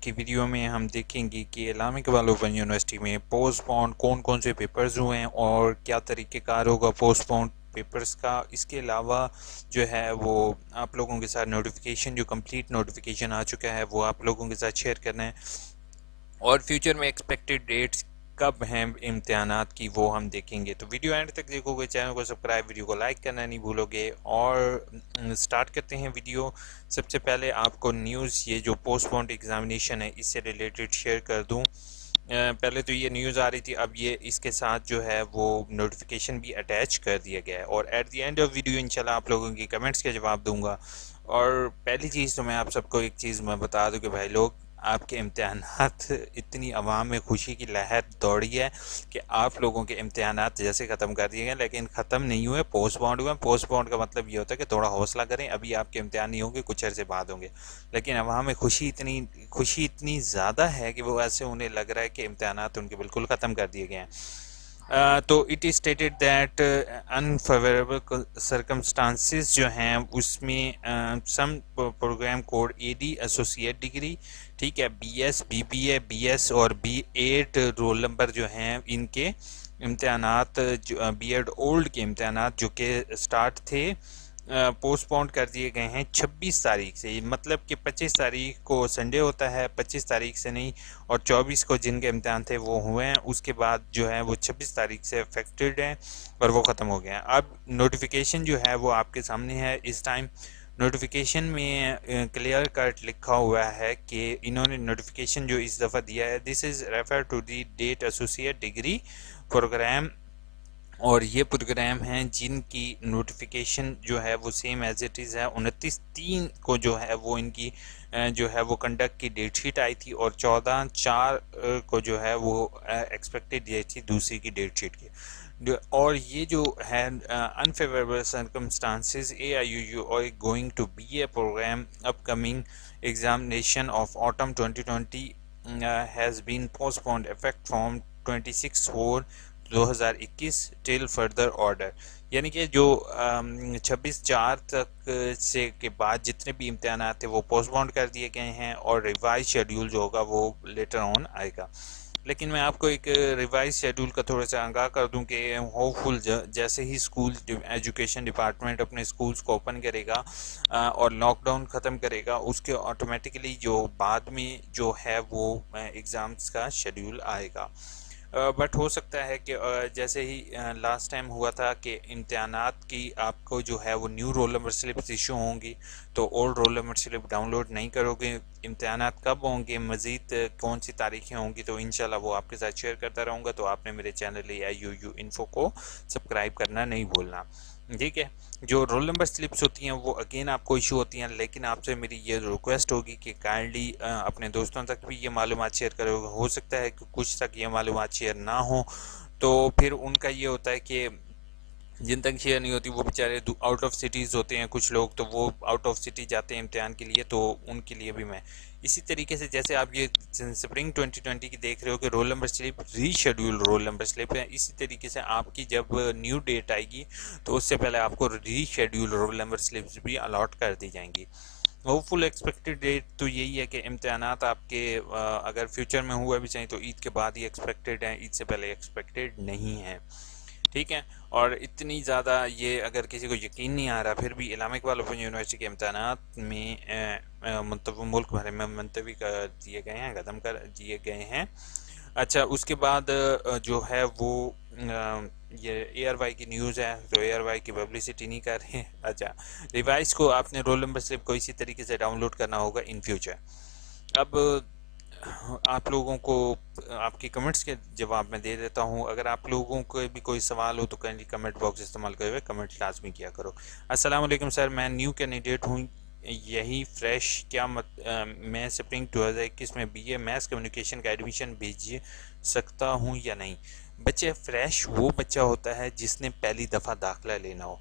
کی ویڈیو میں ہم دیکھیں گے کہ علامہ اقبال اوپن یونیورسٹی میں پوسٹ پون کون کون سے پیپرز ہوئے ہیں اور کیا طریقہ کار ہوگا پوسٹ پون پیپرز کا. اس کے علاوہ جو ہے وہ آپ لوگوں کے ساتھ نوٹیفیکیشن جو کمپلیٹ نوٹیفیکیشن آ چکا ہے وہ آپ لوگوں کے ساتھ شیئر کرنا ہے، اور فیوچر میں ایکسپیکٹڈ ڈیٹس کب ہیں امتحانات کی وہ ہم دیکھیں گے. تو ویڈیو اینڈ تک دیکھو گے، چینل کو سبسکرائب، ویڈیو کو لائک کرنا نہیں بھولو گے. اور سٹارٹ کرتے ہیں ویڈیو. سب سے پہلے آپ کو نیوز یہ جو پوسٹ پونڈ ایگزامینیشن ہے اس سے ریلیٹڈ شیئر کر دوں. پہلے تو یہ نیوز آ رہی تھی، اب یہ اس کے ساتھ جو ہے وہ نوٹیفیکیشن بھی اٹیچ کر دیا گیا ہے، اور at the end of video انشاءاللہ آپ لوگوں کی کمنٹس کے جواب دوں گا. اور پہلی چیز تو میں آپ سب کو ایک چیز میں بتا دوں کہ بھائی لوگ، آپ کے امتحانات اتنی عوام میں خوشی کی لہر دوڑی ہے کہ آپ لوگوں کے امتحانات جیسے ختم کر دیے گئے، لیکن ختم نہیں ہوئے، پوسٹ پونڈ ہوئے. پوسٹ پونڈ کا مطلب یہ ہوتا ہے کہ تھوڑا حوصلہ کریں، ابھی آپ کے امتحان نہیں ہوں گے، کچھ عرصے بعد ہوں گے. لیکن عوام میں خوشی اتنی زیادہ ہے کہ وہ ایسے انہیں لگ رہا ہے کہ امتحانات ان کے بالکل ختم کر دیے گئے ہیں. تو it is stated that unfavourable circumstances جو ہیں اس میں some program code A D associate degree, ٹھیک ہے، B S, B B A, B S اور بی ایڈ رول نمبر جو ہیں ان کے امتحانات، بی ایڈ اولڈ کے امتحانات جو کہ سٹارٹ تھے، پوسٹ پونڈ کر دیے گئے ہیں 26 تاریخ سے. مطلب کہ 25 تاریخ کو سنڈے ہوتا ہے، 25 تاریخ سے نہیں، اور 24 کو جن کے امتحان تھے وہ ہوئے ہیں، اس کے بعد جو ہے وہ 26 تاریخ سے افیکٹڈ ہیں اور وہ ختم ہو گئے ہیں. اب نوٹیفیکیشن جو ہے وہ آپ کے سامنے ہے اس ٹائم. نوٹیفیکیشن میں کلیئر کٹ لکھا ہوا ہے کہ انہوں نے نوٹیفیکیشن جو اس دفعہ دیا ہے، this is refer to the date associate degree programme, اور یہ پروگرام ہیں جن کی نوٹیفیکیشن جو ہے وہ سیم ایز اٹ از ہے. 29/3 کو جو ہے وہ ان کی جو ہے وہ کنڈکٹ کی ڈیٹ شیٹ آئی تھی، اور 14/4 کو جو ہے وہ ایکسپیکٹڈ ڈیٹ تھی دوسری کی ڈیٹ شیٹ کی. اور یہ جو ہے unfavourable circumstances A I U U are going to be a programme upcoming examination of autumn 2020 has been postponed effect from 26/4/2021 till further order. یعنی کہ جو 26/4 تک سے کے بعد جتنے بھی امتحانات تھے وہ پوسٹ پونڈ کر دیے گئے ہیں، اور ریوائز شیڈیول جو ہوگا وہ لیٹر آن آئے گا. لیکن میں آپ کو ایک ریوائز شیڈول کا تھوڑا سا آگاہ کر دوں کہ ہوپ فل جیسے ہی اسکول ایجوکیشن ڈپارٹمنٹ اپنے اسکولز کو اوپن کرے گا اور لاک ڈاؤن ختم کرے گا، اس کے آٹومیٹکلی جو بعد میں جو ہے وہ ایگزامس کا شیڈیول آئے گا. بٹ ہو سکتا ہے کہ جیسے ہی لاسٹ ٹائم ہوا تھا کہ امتحانات کی آپ کو جو ہے وہ new roll number slips issue ہوں گی، تو old roll number slip download نہیں کرو گے. امتحانات کب ہوں گے، مزید کون سی تاریخیں ہوں گی، تو انشاءاللہ وہ آپ کے ساتھ شیئر کرتا رہوں گا. تو آپ نے میرے چینل یو یو انفو کو سبسکرائب کرنا نہیں بھولنا، ٹھیک ہے. جو رول نمبر سلپس ہوتی ہیں وہ اگین آپ کو ایشو ہوتی ہیں، لیکن آپ سے میری یہ ریکویسٹ ہوگی کہ کائنڈلی اپنے دوستوں تک بھی یہ معلومات شیئر کرو. ہو سکتا ہے کہ کچھ تک یہ معلومات شیئر نہ ہوں، تو پھر ان کا یہ ہوتا ہے کہ جن تک شیئر نہیں ہوتی وہ بیچارے آؤٹ آف سٹیز ہوتے ہیں کچھ لوگ، تو وہ آؤٹ آف سٹی جاتے ہیں امتحان کے لیے، تو ان کے لیے بھی میں اسی طریقے سے جیسے آپ یہ سپرنگ 2020 کی دیکھ رہے ہو کہ رول نمبر سلپ ری شیڈیول رول نمبر سلپ ہے، اسی طریقے سے آپ کی جب نیو ڈیٹ آئے گی تو اس سے پہلے آپ کو ری شیڈیول رول نمبر سلپس بھی الاٹ کر دی جائیں گی. ہوپ فل ایکسپیکٹڈ ڈیٹ تو یہی ہے کہ امتحانات آپ کے اگر فیوچر میں ہوا بھی چاہیں تو عید کے بعد ہی ایکسپیکٹڈ ہیں، عید سے پہلے ایکسپیکٹڈ نہیں ہے، ٹھیک ہے. اور اتنی زیادہ یہ اگر کسی کو یقین نہیں آ رہا، پھر بھی علامہ اقبال اوپن یونیورسٹی کے امتحانات میں ملک بھر میں منتوی کر دیے گئے ہیں، ختم کر دیے گئے ہیں. اچھا، اس کے بعد جو ہے وہ یہ اے آر وائی کی نیوز ہے، تو اے آر وائی کی پبلسٹی نہیں کر رہے ہیں. اچھا، ریوائز کو آپ نے رول نمبر سلپ کو اسی طریقے سے ڈاؤن لوڈ کرنا ہوگا ان فیوچر. اب آپ لوگوں کو آپ کی کمنٹس کے جواب میں دے دیتا ہوں. اگر آپ لوگوں کو بھی کوئی سوال ہو تو کائنڈلی کمنٹ باکس استعمال کرے ہوئے کمنٹ لازمی کیا کرو. السلام علیکم سر، میں نیو کینڈیڈیٹ ہوں، یہی فریش، کیا میں سپرنگ 2021 میں بی اے میس کمیونیکیشن کا ایڈمیشن بھیج سکتا ہوں یا نہیں؟ بچے، فریش وہ بچہ ہوتا ہے جس نے پہلی دفعہ داخلہ لینا ہو،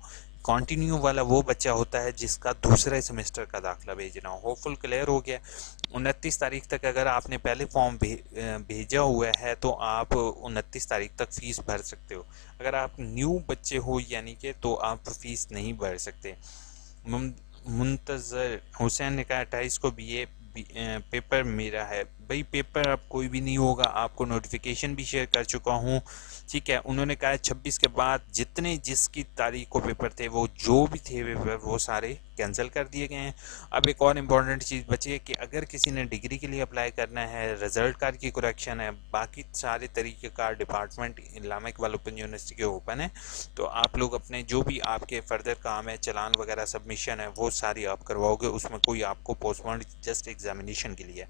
کنٹینیو والا وہ بچہ ہوتا ہے جس کا دوسرے سیمسٹر کا داخلہ بھیجنا ہو. ہوپ فل کلیئر ہو گیا. 29 تاریخ تک اگر آپ نے پہلے فارم بھیجا ہوا ہے تو آپ 29 تاریخ تک فیس بھر سکتے ہو. اگر آپ نیو بچے ہو یعنی کہ تو آپ فیس نہیں بھر سکتے. منتظر حسین نے کہا 28 کو بی اے پیپر میرا ہے. بھائی پیپر اب کوئی بھی نہیں ہوگا, آپ کو نوٹیفیکیشن بھی شیئر کر چکا ہوں, ٹھیک ہے. انہوں نے کہا ہے 26 کے بعد جتنے جس کی تاریخ کو پیپر تھے وہ جو بھی تھے پیپر وہ سارے کینسل کر دیے گئے ہیں. اب ایک اور امپورٹنٹ چیز بچی ہے کہ اگر کسی نے ڈگری کے لیے اپلائی کرنا ہے, رزلٹ کارڈ کی کریکشن ہے, باقی سارے طریقے کار ڈپارٹمنٹ علامہ اقبال اوپن یونیورسٹی کے اوپن ہے, تو آپ لوگ اپنے جو بھی آپ کے فردر کام ہے, چلان وغیرہ سبمیشن ہے, وہ ساری آپ کرواؤ گے. اس میں کوئی آپ کو پوسٹ پون جسٹ ایگزامینیشن کے لیے.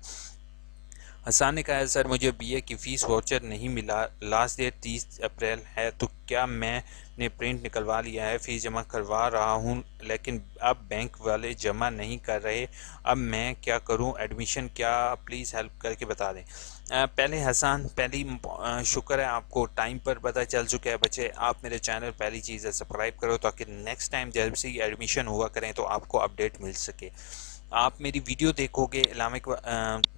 حسان نے کہا ہے سر مجھے بی اے کی فیس واچر نہیں ملا, لاسٹ ڈیٹ 30 اپریل ہے, تو کیا میں نے پرنٹ نکلوا لیا ہے, فیس جمع کروا رہا ہوں لیکن اب بینک والے جمع نہیں کر رہے, اب میں کیا کروں, ایڈمیشن کیا, پلیز ہیلپ کر کے بتا دیں. پہلے حسان پہلی شکر ہے آپ کو ٹائم پر پتہ چل چکا ہے بچے. آپ میرے چینل پہلی چیز ہے سبسکرائب کرو تاکہ نیکسٹ ٹائم جب سے ایڈمیشن ہوا کریں تو آپ کو اپڈیٹ مل سکے. آپ میری ویڈیو دیکھو گے علامہ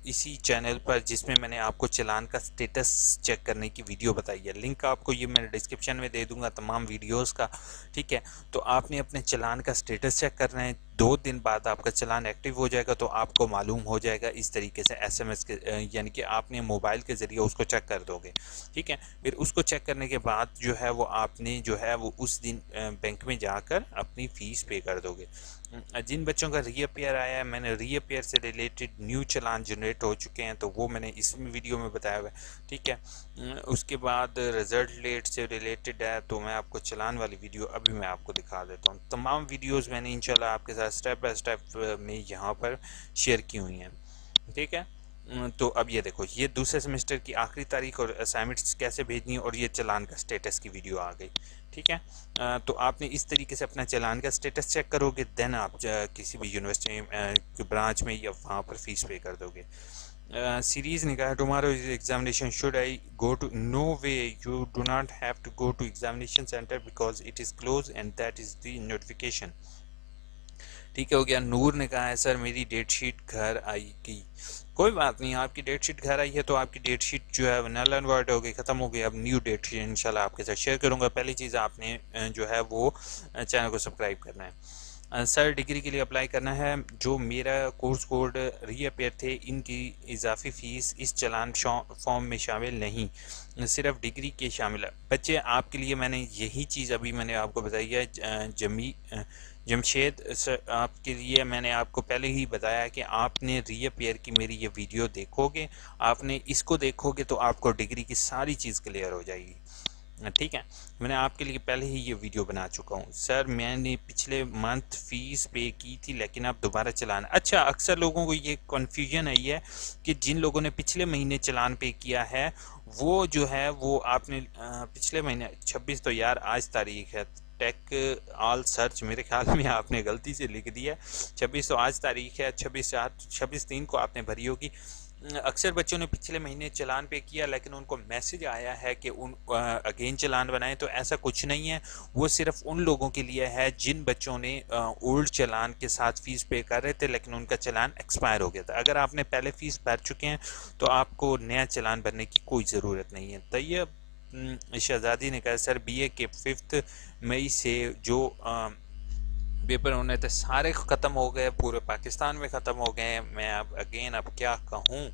اسی چینل پر جس میں نے آپ کو چلان کا سٹیٹس چیک کرنے کی ویڈیو بتائی ہے, لنک آپ کو یہ میں ڈسکرپشن میں دے دوں گا تمام ویڈیوز کا, ٹھیک ہے. تو آپ نے اپنے چلان کا سٹیٹس چیک کرنا ہے, 2 دن بعد آپ کا چلان ایکٹیو ہو جائے گا تو آپ کو معلوم ہو جائے گا اس طریقے سے ایس ایم ایس کے, یعنی کہ آپ نے موبائل کے ذریعے اس کو چیک کر دو گے, ٹھیک ہے. پھر اس کو چیک کرنے کے بعد جو ہے وہ آپ نے جو ہے وہ اس دن بینک میں جا کر اپنی فیس پے کر دو گے. جن بچوں کا ری اپیئر آیا ہے, میں نے ری اپیئر سے ریلیٹڈ نیو چلان جنریٹ ہو چکے ہیں تو وہ میں نے اس ویڈیو میں بتایا ہوا ہے, ٹھیک ہے. اس کے بعد رزلٹ لیٹ سے ریلیٹڈ ہے تو میں آپ کو چلان والی ویڈیو ابھی میں آپ کو دکھا دیتا ہوں. تمام ویڈیوز میں نے انشاءاللہ آپ کے ساتھ سٹیپ بائی سٹیپ میں یہاں پر شیئر کی ہوئی ہیں, ٹھیک ہے. تو اب یہ دیکھو, یہ دوسرے سیمسٹر کی آخری تاریخ اور اسائنمنٹس کیسے بھیجنی ہے, اور یہ چلان کا سٹیٹس کی ویڈیو آ گئی, ٹھیک ہے. تو آپ نے اس طریقے سے اپنا چلان کا سٹیٹس چیک کرو گے, دین آپ کسی بھی یونیورسٹی برانچ میں یا وہاں پر فیس پے کر دو گے. سیریز نے کہا tomorrow examination should I go to, no way, you do not have to go to examination centre because it is close and that is the notification, ٹھیک ہے. ہو گیا. نور نے کہا ہے سر میری ڈیٹ شیٹ گھر آئی گئی, کوئی بات نہیں, آپ کی ڈیٹ شیٹ گھر آئی ہے تو آپ کی ڈیٹ شیٹ جو ہے نل اینڈ وائڈ ہو گئی, ختم ہو گئی. اب نیو ڈیٹ شیٹ انشاءاللہ آپ کے ساتھ شیئر کروں گا. پہلی چیز آپ نے جو ہے وہ چینل کو سبسکرائب کرنا ہے. سر ڈگری کے لیے اپلائی کرنا ہے, جو میرا کورس کوڈ ری اپیئر تھے ان کی اضافی فیس اس چلان فارم میں شامل نہیں, صرف ڈگری کے شامل ہے. بچے آپ کے لیے میں نے یہی چیز ابھی میں نے آپ کو بتائی ہے. جمشید سر آپ کے لیے میں نے آپ کو پہلے ہی بتایا کہ آپ نے ری اپیئر کی میری یہ ویڈیو دیکھو گے, آپ نے اس کو دیکھو گے تو آپ کو ڈگری کی ساری چیز کلیئر ہو جائے گی, ٹھیک ہے. میں نے آپ کے لیے پہلے ہی یہ ویڈیو بنا چکا ہوں. سر میں نے پچھلے منتھ فیس پے کی تھی لیکن اب دوبارہ چلان, اچھا اکثر لوگوں کو یہ کنفیوژن ہے یہ کہ جن لوگوں نے پچھلے مہینے چلان پے کیا ہے وہ جو ہے وہ آپ نے پچھلے مہینے 26 تو یار آج تاریخ ہے, ٹیک آل سرچ میرے خیال میں آپ نے غلطی سے لکھ دیا ہے, 26 تو آج تاریخ ہے, 26/3 کو آپ نے بھری ہوگی. اکثر بچوں نے پچھلے مہینے چلان پے کیا لیکن ان کو میسج آیا ہے کہ ان اگین چلان بنائیں, تو ایسا کچھ نہیں ہے. وہ صرف ان لوگوں کے لیے ہے جن بچوں نے اولڈ چلان کے ساتھ فیس پے کر رہے تھے لیکن ان کا چلان ایکسپائر ہو گیا تھا. اگر آپ نے پہلے فیس بھر چکے ہیں تو آپ کو نیا چلان بھرنے کی کوئی ضرورت نہیں ہے. طیب شہزادی نے کہا سر بی اے کے 5 مئی سے جو پیپر ہونے تھے سارے ختم ہو گئے, پورے پاکستان میں ختم ہو گئے, میں اب کیا کہوں.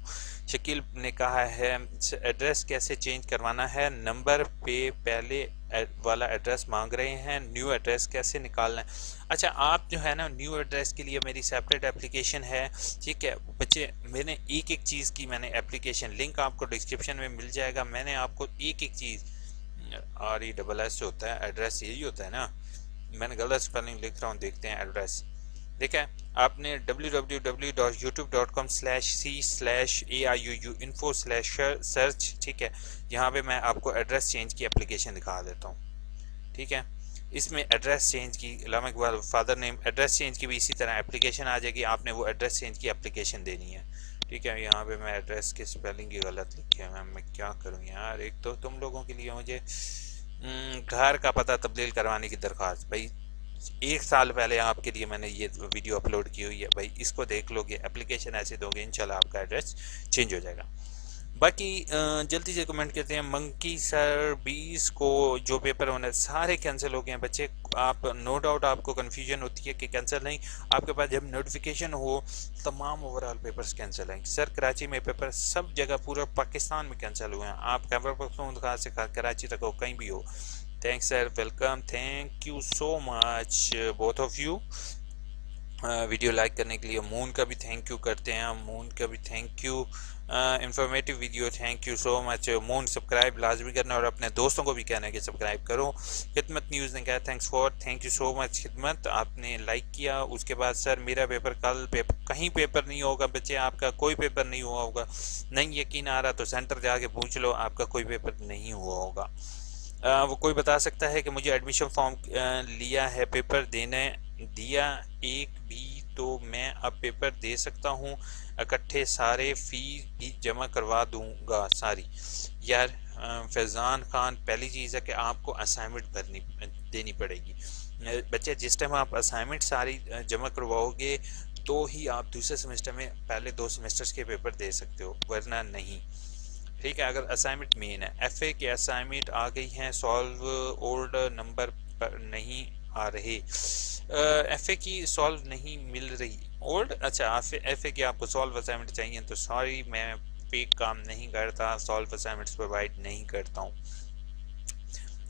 شکیل نے کہا ہے ایڈریس کیسے چینج کروانا ہے, نمبر پہ پہلے والا ایڈریس مانگ رہے ہیں, نیو ایڈریس کیسے نکالنا ہے. اچھا آپ جو ہے نا نیو ایڈریس کے لیے میری سیپریٹ اپلیکیشن ہے, ٹھیک ہے بچے. میں نے ایک چیز کی میں نے اپلیکیشن لنک آپ کو ڈسکرپشن میں مل جائے گا. میں نے آپ کو ایک چیز RESS ہوتا ہے ایڈریس, یہی ہوتا ہے نا, میں نے غلط اسپیلنگ لکھ رہا ہوں, دیکھتے ہیں ایڈریس. دیکھیں آپ نے www.youtube.com/c/AIUU-info/search, ٹھیک ہے. یہاں پہ میں آپ کو ایڈریس چینج کی اپلیکیشن دکھا دیتا ہوں, ٹھیک ہے. اس میں ایڈریس چینج کی علامہ Iqbal father name address change کی بھی اسی طرح اپلیکیشن آ جائے گی, آپ نے وہ ایڈریس چینج کی اپلیکیشن دینی ہے, ٹھیک ہے. یہاں پہ میں ایڈریس کی اسپیلنگ کی غلط لکھی ہے, میں کیا کروں یار. ایک تو تم لوگوں کے لیے مجھے گھر کا پتہ تبدیل کروانے کی درخواست, بھائی 1 سال پہلے آپ کے لیے میں نے یہ ویڈیو اپلوڈ کی ہوئی ہے, بھائی اس کو دیکھ لو گے, اپلیکیشن ایسے دو گے انشاءاللہ آپ کا ایڈریس چینج ہو جائے گا. باقی جلدی سے کمنٹ کرتے ہیں منکی سر 20 کو جو پیپر ہونا ہے سارے کینسل ہو گئے ہیں بچے. آپ نو ڈاؤٹ آپ کو کنفیوژن ہوتی ہے کہ کینسل نہیں، آپ کے پاس جب نوٹیفیکیشن ہو تمام اوور آل پیپرز کینسل ہیں سر. کراچی میں پیپر سب جگہ پورا پاکستان میں کینسل ہوئے ہیں، آپ خیبر پختونخوا سے کراچی تک ہو کہیں بھی ہو. Thanks sir, welcome, thank you so much both of you. Video like کرنے کے لیے مون کا بھی تھینک یو کرتے ہیں، مون کا بھی thank you. Informative video, thank you so much moon. Subscribe لازمی کرنا اور اپنے دوستوں کو بھی کہنا ہے کہ سبسکرائب کرو. خدمت نیوز نے کہا تھینک یو سو مچ خدمت، آپ نے لائک کیا. اس کے بعد سر میرا پیپر کل کہیں پیپر نہیں ہوگا بچے، آپ کا کوئی پیپر نہیں ہوا ہوگا. نہیں یقین آ رہا تو سینٹر جا کے پوچھ لو، آپ کا کوئی پیپر نہیں ہوا ہوگا. وہ کوئی بتا سکتا ہے کہ مجھے ایڈمیشن فارم لیا ہے پیپر دینے دیا ایک بھی تو میں اب پیپر دے سکتا ہوں اکٹھے سارے فیس بھی جمع کروا دوں گا ساری. یار فیضان خان، پہلی چیز ہے کہ آپ کو اسائنمنٹ دینی پڑے گی بچے. جس ٹائم آپ اسائنمنٹ ساری جمع کرواؤ گے تو ہی آپ دوسرے سیمسٹر میں پہلے 2 سیمسٹرز کے پیپر دے سکتے ہو، ورنہ نہیں. ٹھیک ہے، اگر اسائنمنٹ مین ہے. ایف اے کے اسائنمنٹ آ گئی ہیں سالو، اولڈ نمبر پر نہیں آ رہے. ایف اے کی سالو نہیں مل رہی اولڈ. اچھا ایف اے کی آپ کو سالو اسائنمنٹ چاہیے تو سوری میں پیک کام نہیں کرتا، سالو اسائنمنٹس پرووائڈ نہیں کرتا ہوں.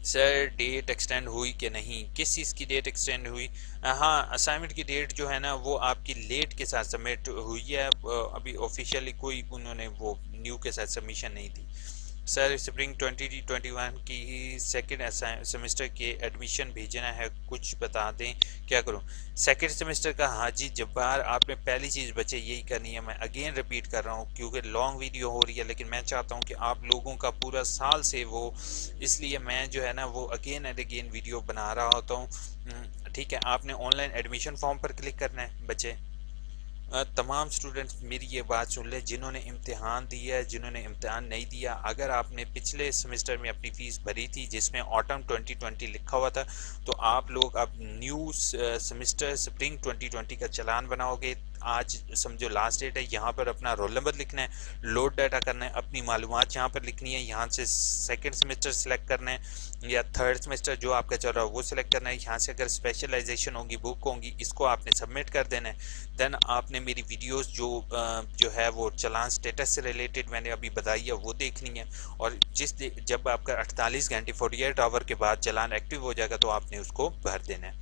سر ڈیٹ ایکسٹینڈ ہوئی کہ نہیں؟ کس چیز کی ڈیٹ ایکسٹینڈ ہوئی؟ ہاں اسائنمنٹ کی ڈیٹ جو ہے نا وہ آپ کی لیٹ کے ساتھ سبمٹ ہوئی ہے، ابھی آفیشیلی کوئی انہوں نے وہ نیو کے ساتھ سبمیشن نہیں دی. سر اسپرنگ 2021 کی سیکنڈ سیمسٹر کے ایڈمیشن بھیجنا ہے، کچھ بتا دیں کیا کروں؟ سیکنڈ سیمسٹر کا حاجی جبار آپ نے پہلی چیز بچے یہی کرنی ہے. میں اگین ریپیٹ کر رہا ہوں کیونکہ لانگ ویڈیو ہو رہی ہے، لیکن میں چاہتا ہوں کہ آپ لوگوں کا پورا سال سے وہ، اس لیے میں جو ہے نا وہ اگین اینڈ اگین ویڈیو بنا رہا ہوتا ہوں. ٹھیک ہے، آپ نے on line admission form per click کرنا ہے بچے. تمام اسٹوڈنٹس میری یہ بات سن لیں جنہوں نے امتحان دیا ہے، جنہوں نے امتحان نہیں دیا. اگر آپ نے پچھلے سیمسٹر میں اپنی فیس بھری تھی جس میں آٹم 2020 لکھا ہوا تھا تو آپ لوگ اب نیو سیمسٹر سپرنگ 2020 کا چلان بناؤ گے. آج سمجھو لاسٹ ڈیٹ ہے، یہاں پر اپنا رول نمبر لکھنا ہے، لوڈ ڈاٹا کرنا ہے، اپنی معلومات یہاں پر لکھنی ہے. یہاں سے سیکنڈ سیمسٹر سلیکٹ کرنا ہے یا تھرڈ سیمسٹر جو آپ کا چل رہا ہے وہ سلیکٹ کرنا ہے. یہاں سے اگر اسپیشلائزیشن ہوگی، بک ہوں گی، اس کو آپ نے سبمٹ کر دینا ہے. دین آپ نے میری ویڈیوز جو ہے وہ چلان سٹیٹس سے ریلیٹڈ میں نے ابھی بتائی ہے وہ دیکھنی ہے. اور جب آپ کا 48 گھنٹے 48 آور کے بعد چلان ایکٹیو ہو جائے گا تو آپ نے اس کو بھر دینا ہے.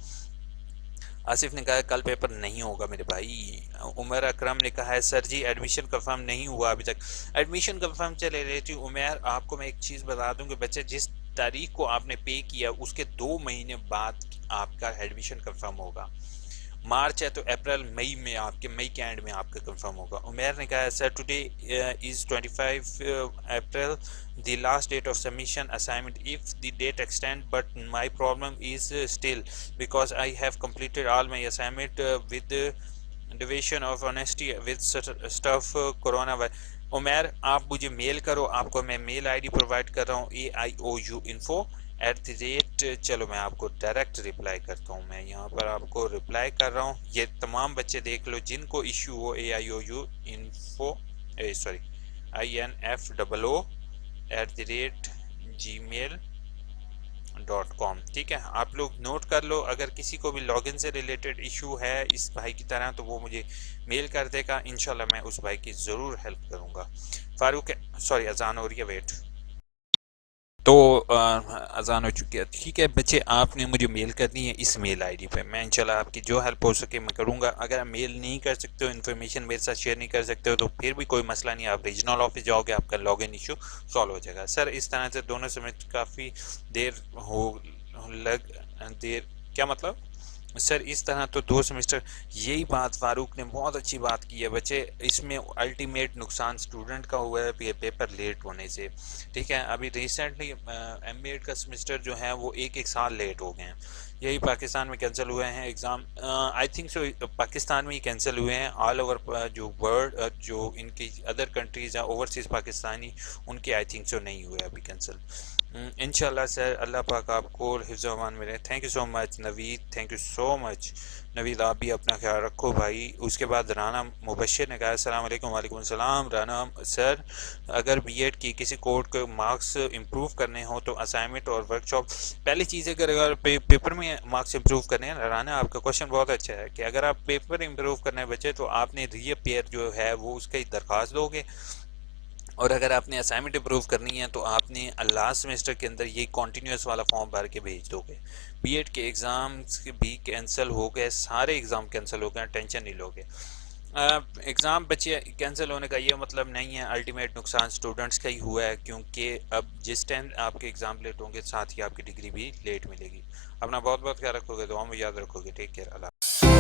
آصف نے کہا کل پیپر نہیں ہوگا میرے بھائی. عمر اکرم نے کہا ہے سر جی ایڈمیشن کنفرم نہیں ہوا ابھی تک. ایڈمیشن کنفرم چلے رہتی ہوں عمر. آپ کو میں ایک چیز بتا دوں کہ بچے جس تاریخ کو آپ نے پے کیا اس کے 2 مہینے بعد آپ کا ایڈمیشن کنفرم ہوگا. مارچ ہے تو اپریل مئی میں آپ کے مئی کے اینڈ میں آپ کا کنفرم ہوگا. عمیر نے کہا sir today is 25 April the last date of submission assignment. If the date extend but my problem is still because I have completed all my assignment with the division of honesty with stuff corona. Umair آپ مجھے میل کرو، آپ کو میں میل I D provide کر رہا ہوں AIOUinfo@. چلو میں آپ کو ڈائریکٹ رپلائی کرتا ہوں. میں یہاں پر آپ کو رپلائی کر رہا ہوں. یہ تمام بچے دیکھ لو جن کو ایشو ہو AIOUinfo سوری info@gmail.com. ٹھیک ہے، آپ لوگ نوٹ کر لو. اگر کسی کو بھی لاگ ان سے ریلیٹڈ ایشو ہے اس بھائی کی طرح تو وہ مجھے میل کر دے گا، انشاءاللہ میں اس بھائی کی ضرور ہیلپ کروں گا. فاروق سوری اذان ہو رہی ہے، ویٹ. تو اذان ہو چکی ہے. ٹھیک ہے بچے، آپ نے مجھے میل کرنی ہے اس میل آئی ڈی پہ. میں انشاءاللہ آپ کی جو ہیلپ ہو سکے میں کروں گا. اگر آپ میل نہیں کر سکتے ہو، انفارمیشن میرے ساتھ شیئر نہیں کر سکتے ہو تو پھر بھی کوئی مسئلہ نہیں. آپ ریجنل آفس جاؤ گے، آپ کا لاگ ان ایشو سالو ہو جائے گا. سر اس طرح سے دونوں سمیت کافی دیر دیر کیا مطلب؟ سر اس طرح تو 2 سیمسٹر. یہی بات فاروق نے بہت اچھی بات کی ہے بچے. اس میں الٹیمیٹ نقصان اسٹوڈنٹ کا ہوا ہے پیپر لیٹ ہونے سے. ٹھیک ہے، ابھی ریسنٹلی ایم ایڈ کا سیمسٹر جو ہے وہ ایک سال لیٹ ہو گئے ہیں. یہی پاکستان میں کینسل ہوئے ہیں exam. I think so Pakistan میں ہی کینسل ہوئے ہیں. آل اوور جو ورلڈ جو ان کی ادر کنٹریز ہیں اوورسیز پاکستانی، ان کے آئی تھنک سو نہیں ہوئے ابھی کینسل. انشاءاللہ سر اللہ پاک آپ کو حفظ و امان میں رہے. Thank you so much Naveed, thank you so much. Naveed آپ بھی اپنا خیال رکھو بھائی. اس کے بعد رانا مبشر نے کہا السلام علیکم. وعلیکم السلام. رانا سر اگر بی ایڈ کی کسی کورس کے مارکس امپروو کرنے ہوں تو اسائنمنٹ اور ورک شاپ پہلی چیز ہے کہ اگر پیپر میں مارکس امپروو کرنے ہیں. رانا آپ کا کوشچن بہت اچھا ہے کہ اگر آپ پیپر امپروو کرنے بچے تو آپ نے ری اپیئر جو ہے وہ اس کی درخواست دو گے, اور اگر آپ نے اسائنمنٹ امپروو کرنی ہے تو آپ نے لاسٹ سیمسٹر کے اندر یہ کنٹینیوس والا فارم بھر کے بھیج دو گے. بی ایڈ کے ایگزامس بھی کینسل ہو گئے, سارے ایگزام کینسل ہو گئے, ٹینشن نہیں لوگے. ایگزام بچے کینسل ہونے کا یہ مطلب نہیں ہے الٹیمیٹ نقصان اسٹوڈنٹس کا ہی ہوا ہے, کیونکہ اب جس ٹائم آپ کے ایگزام لیٹ ہوں گے ساتھ ہی آپ کی ڈگری بھی لیٹ ملے گی. اپنا بہت بہت خیال رکھو گے, دعاؤں میں یاد رکھو گے. Take care. اللہ